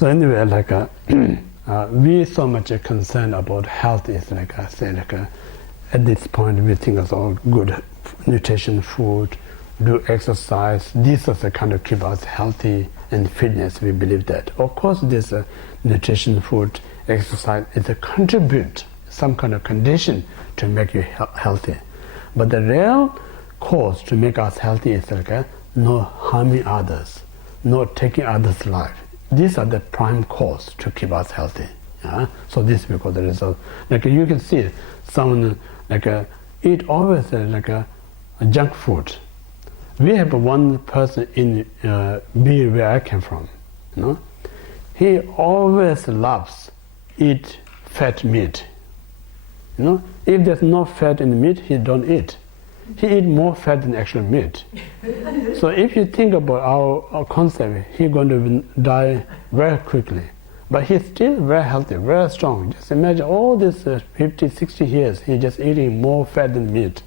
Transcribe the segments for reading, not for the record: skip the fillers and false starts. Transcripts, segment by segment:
So anyway, like we so much concerned about health is like I say, like at this point we think it's all good nutrition, food, do exercise. These are the kind of keep us healthy and fitness. We believe that. Of course, this nutrition, food, exercise is a contribute some kind of condition to make you healthy. But the real cause to make us healthy is like no harming others, not taking others' life. These are the prime cause to keep us healthy. Yeah? So this we call the result. Like you can see someone like eat always like a junk food. We have one person in Beer where I came from. You know? He always loves eat fat meat. You know? If there's no fat in the meat, he don't eat. He eat more fat than actual meat. So if you think about our concept, he's going to die very quickly. But he's still very healthy, very strong. Just imagine all these 50, 60 years, he's just eating more fat than meat.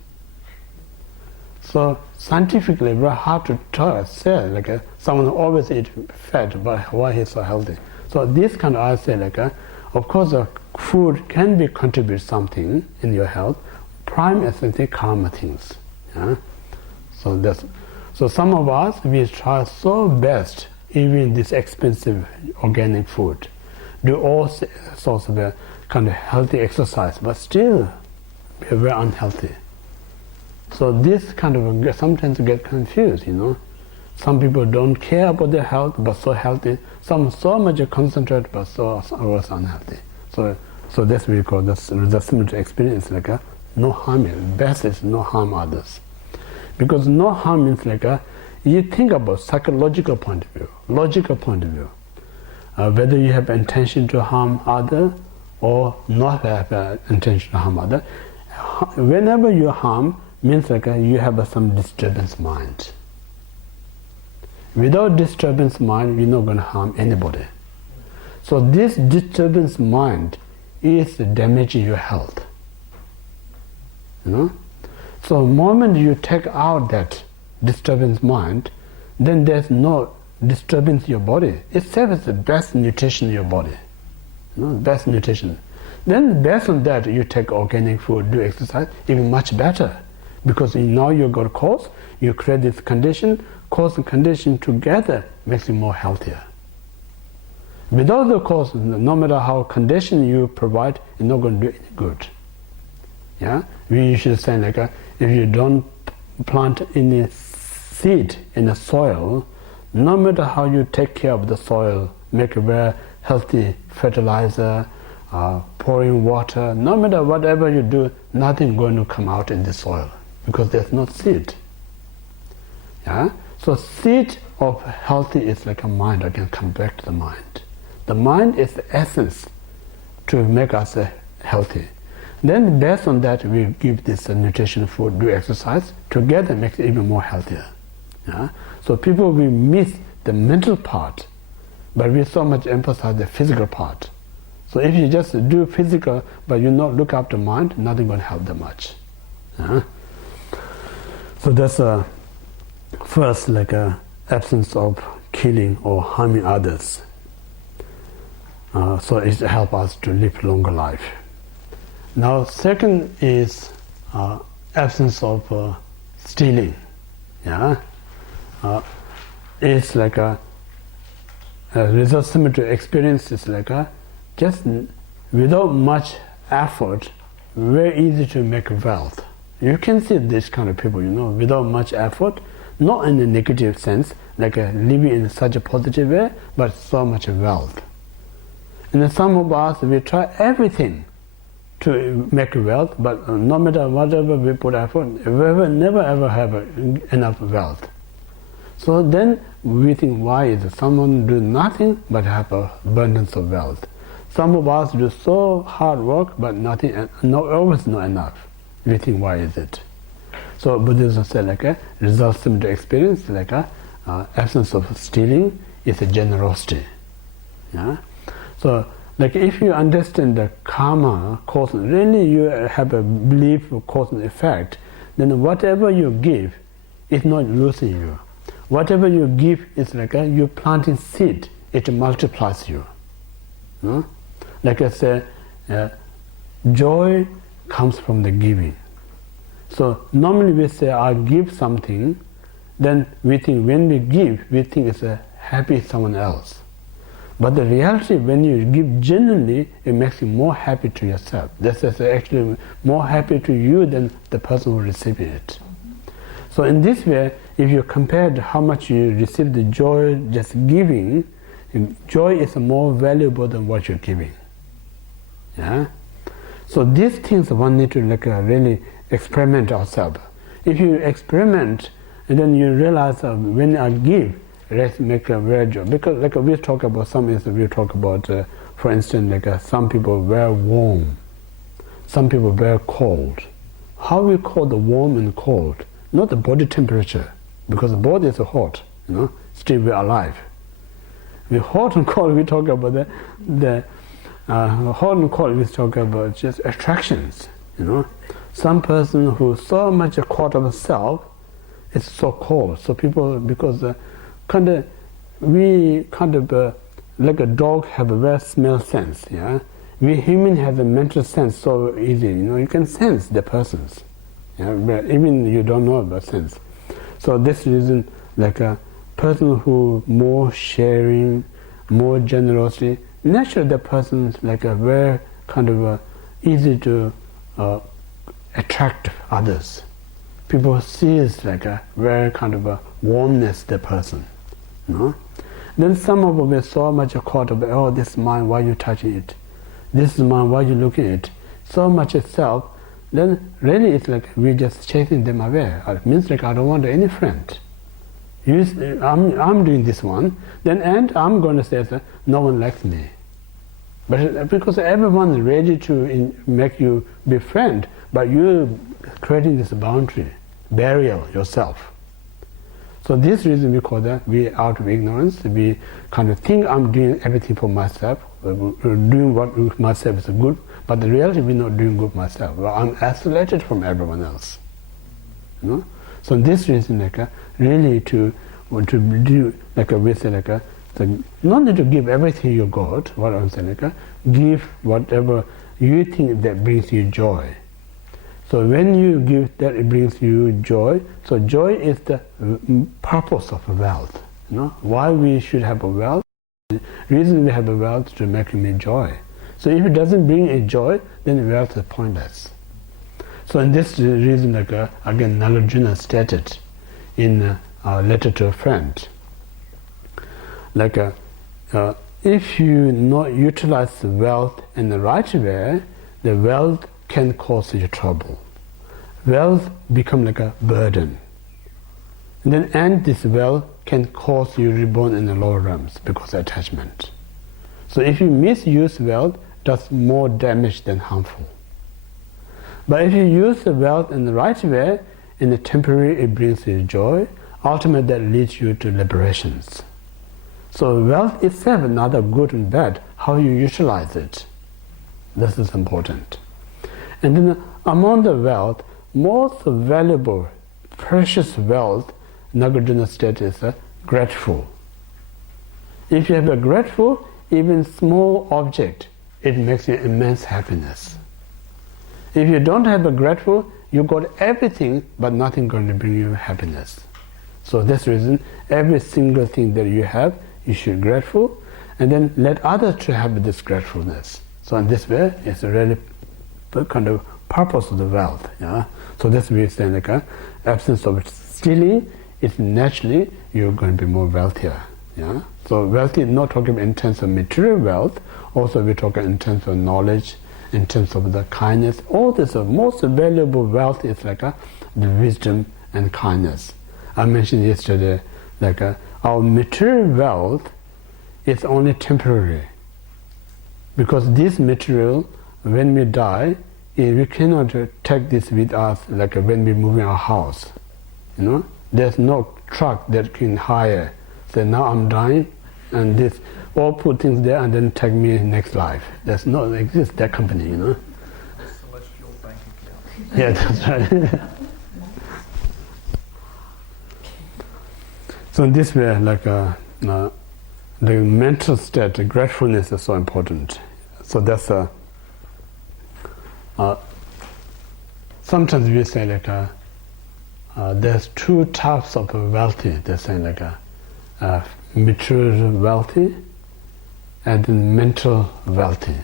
So scientifically, very hard to say, like someone always eat fat, but why he's so healthy. So this kind of, I say, like, of course, food can be contribute something in your health. Prime essentially karma things. Yeah? So some of us, we try so best, even this expensive organic food, do all sorts of kind of healthy exercise, but still we're very unhealthy. So this kind of sometimes get confused, you know. Some people don't care about their health, but so healthy. Some so much concentrate, but so unhealthy. So that's what we call this similar experience, like no harming. Best is no harm others, because no harm means like you think about psychological point of view, logical point of view, whether you have intention to harm other or not have intention to harm other. Whenever you harm, means like you have some disturbance mind. Without disturbance mind, you're not going to harm anybody. So this disturbance mind is damaging your health. You know? So the moment you take out that disturbance mind, then there's no disturbance in your body. It serves the best nutrition in your body. You know, best nutrition. Then based on that, you take organic food, do exercise, even much better. Because now you got a cause, you create this condition, cause and condition together makes you more healthier. Without the cause, no matter how condition you provide, it's not going to do any good. Yeah, we usually say like if you don't plant any seed in the soil, no matter how you take care of the soil, make a very healthy fertilizer, pouring water, no matter whatever you do, nothing going to come out in the soil because there's no seed. Yeah, so seed of healthy is like a mind. Again, come back to the mind. The mind is the essence to make us healthy. Then based on that, we give this nutrition, food, do exercise, together makes it even more healthier. Yeah? So people will miss the mental part, but we so much emphasize the physical part. So if you just do physical, but you not look after mind, nothing going to help that much. Yeah? So that's first like a absence of killing or harming others. So it helps us to live longer life. Now, second is absence of stealing. Yeah, it's like a result similar to experience. Is like just without much effort, very easy to make wealth. You can see this kind of people, you know, without much effort, not in a negative sense, like living in such a positive way, but so much wealth. And then some of us, we try everything to make wealth, but no matter whatever we put effort, we will never ever have enough wealth. So then we think, why is it? Someone do nothing but have an abundance of wealth. Some of us do so hard work, but nothing, always not enough. We think, why is it? So Buddhism said like a result similar to experience, like a absence of stealing is a generosity. Yeah. So, like if you understand the karma, cause, really you have a belief of cause and effect, then whatever you give is not losing you. Whatever you give is like you're planting seed it multiplies you. No? Like I said, joy comes from the giving. So normally we say, I give something, then we think when we give, we think it's a happy someone else. But the reality, when you give genuinely, it makes you more happy to yourself. This is actually more happy to you than the person who received it. So in this way, if you compare how much you receive the joy just giving, joy is more valuable than what you're giving. Yeah. So these things one need to really experiment ourselves. If you experiment and then you realize when I give, let's make a very joy. Because we talk about some instances, we talk about, for instance, some people very warm, some people very cold. How we call the warm and cold? Not the body temperature, because the body is hot, still we're alive. The hot and cold, we talk about the hot and cold, we talk about just attractions, Some person who's so much caught up self is so cold. So people, because we like a dog have a very smell sense, yeah. We human have a mental sense so easy, you can sense the persons, yeah. But even you don't know about sense. So this reason, like a person who more sharing, more generosity, naturally the person is like a very easy to attract others. People see it's like a very a warmness the person. Then some of them are so much caught up, oh, this is mine, why are you touching it? This is mine, why are you looking at it? So much itself, then really it's like we're just chasing them away. It means like I don't want any friend. I'm doing this one, and I'm going to say no one likes me. But because everyone is ready to make you be friend, but you're creating this boundary, barrier yourself. So this reason we call that, we out of ignorance, we think I'm doing everything for myself, doing what myself is good, but the reality we're not doing good myself. Well, I'm isolated from everyone else. So this reason really to do we say not need to give everything you got, what I'm saying give whatever you think that brings you joy. So when you give that, it brings you joy. So joy is the purpose of wealth. Why we should have a wealth? The reason we have a wealth to make me joy. So if it doesn't bring a joy, then wealth is pointless. So in this reason, again, Nagarjuna stated in a letter to a friend, if you not utilize the wealth in the right way, the wealth can cause you trouble. Wealth become like a burden. And this wealth can cause you reborn in the lower realms because of attachment. So if you misuse wealth, it does more damage than harmful. But if you use the wealth in the right way, in the temporary it brings you joy, ultimately that leads you to liberations. So wealth itself is neither good and bad, how you utilize it. This is important. And then among the wealth, most valuable, precious wealth, Nagarjuna stated is grateful. If you have a grateful, even small object, it makes you immense happiness. If you don't have a grateful, you got everything, but nothing going to bring you happiness. So this reason, every single thing that you have, you should be grateful, and then let others to have this gratefulness. So in this way, it's a really purpose of the wealth. Yeah? So this we say absence of stealing, it's naturally you're going to be more wealthier. Yeah? So wealthy, not talking about in terms of material wealth, also we talk in terms of knowledge, in terms of the kindness. All this most valuable wealth is the wisdom and kindness. I mentioned yesterday, our material wealth is only temporary. Because this material, when we die, we cannot take this with us when we move in our house. There's no truck that can hire. Say now I'm dying, and this all put things there and then take me next life. There's no exist that company. Celestial bank account. Yeah, that's right. So in this way, the mental state, the gratefulness is so important. So that's sometimes we say like there's two types of wealthy. They say like material wealthy and mental wealthy.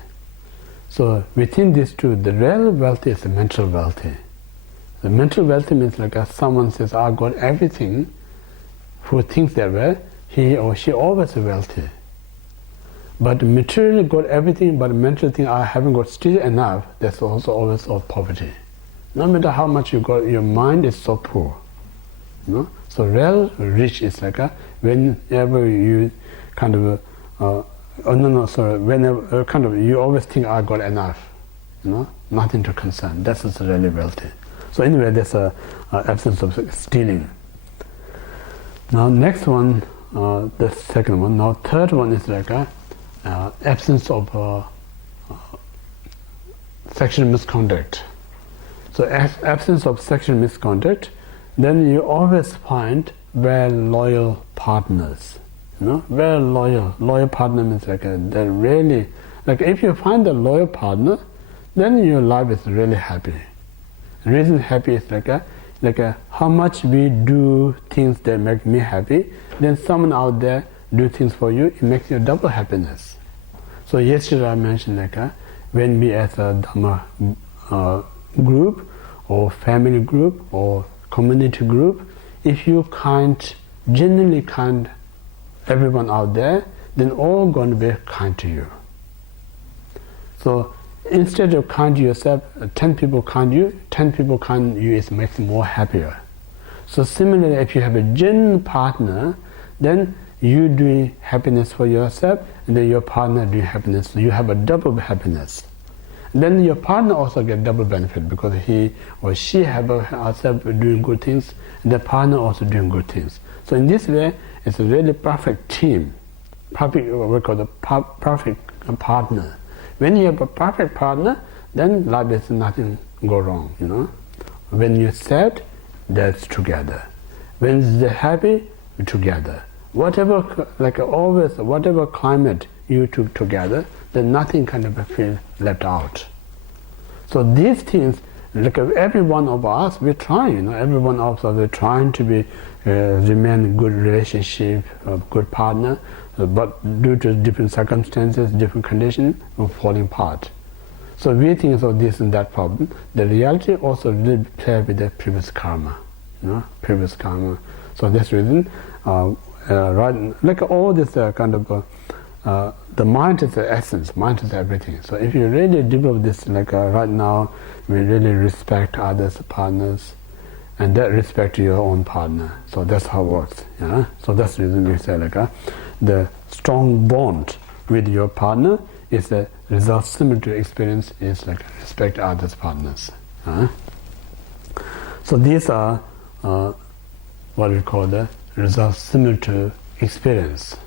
So within these two, the real wealthy is the mental wealthy. The mental wealthy means like someone says, I got everything, who thinks that way, he or she always wealthy. But materially got everything, but mental thing, I haven't got still enough, that's also always of poverty. No matter how much you got, your mind is so poor. You know? So real rich is like whenever you kind of whenever kind of you always think I got enough, you know, nothing to concern. That's what's really wealthy. So anyway, there's a absence of stealing. Now next one, the second one. Now third one is like absence of sexual misconduct. So absence of sexual misconduct, then you always find very loyal partners. You know, very loyal partner means like they're really, like if you find a loyal partner, then your life is really happy. The reason happy is like how much we do things that make me happy, then someone out there do things for you, it makes you double happiness. So yesterday I mentioned like when we as a Dhamma group or family group or community group, if you genuinely kind everyone out there, then all going to be kind to you. So instead of kind to yourself, 10 people kind you, 10 people kind you, it makes you more happier. So similarly, if you have a genuine partner, then you doing happiness for yourself, and then your partner doing happiness, so you have a double happiness. Then your partner also get double benefit because he or she have herself doing good things, and the partner also doing good things. So in this way, it's a really perfect team, perfect what we call the perfect partner. When you have a perfect partner, then life is nothing go wrong. You know, when you're sad, that's together. When they're happy, together. Whatever, like always, whatever climate you took together, then nothing kind of feel left out. So these things, like every one of us, we're trying. You know, every one of us, we're trying to be remain in good relationship, a good partner, but due to different circumstances, different conditions, we're falling apart. So we think of this and that problem. The reality also really play with the previous karma, you know, previous karma. So this reason, right, like all this kind of the mind is the essence, mind is everything. So if you really develop this, like right now, we really respect others' partners, and that respect your own partner. So that's how it works. Yeah. So that's the reason we say like the strong bond with your partner is the result similar to experience is like respect others' partners. So these are what we call the results similar to experience.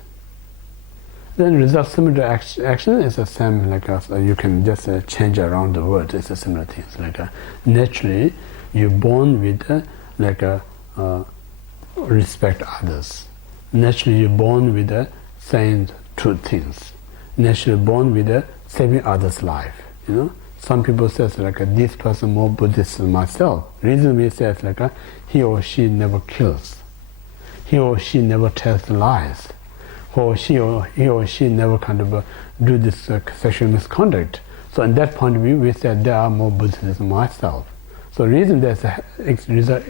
Then results similar to action is the same, like you can just change around the word. It's a similar thing. Like naturally, you're born with respect others. Naturally, you're born with saying two things. Naturally, born with saving others' life. You know, some people say like this person more Buddhist than myself. Reason we say like he or she never kills. He or she never tells lies. Or he or she never kind of do this sexual misconduct. So in that point of view, we said there are more Buddhists than myself. So reason there's a result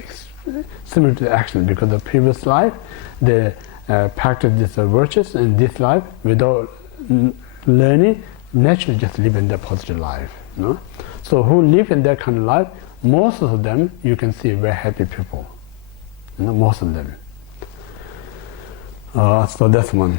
similar to the action, because the previous life they practice these virtues, in this life without learning, naturally just live in their positive life. You know? So who live in that kind of life, most of them you can see very happy people. You know, most of them. So that's one.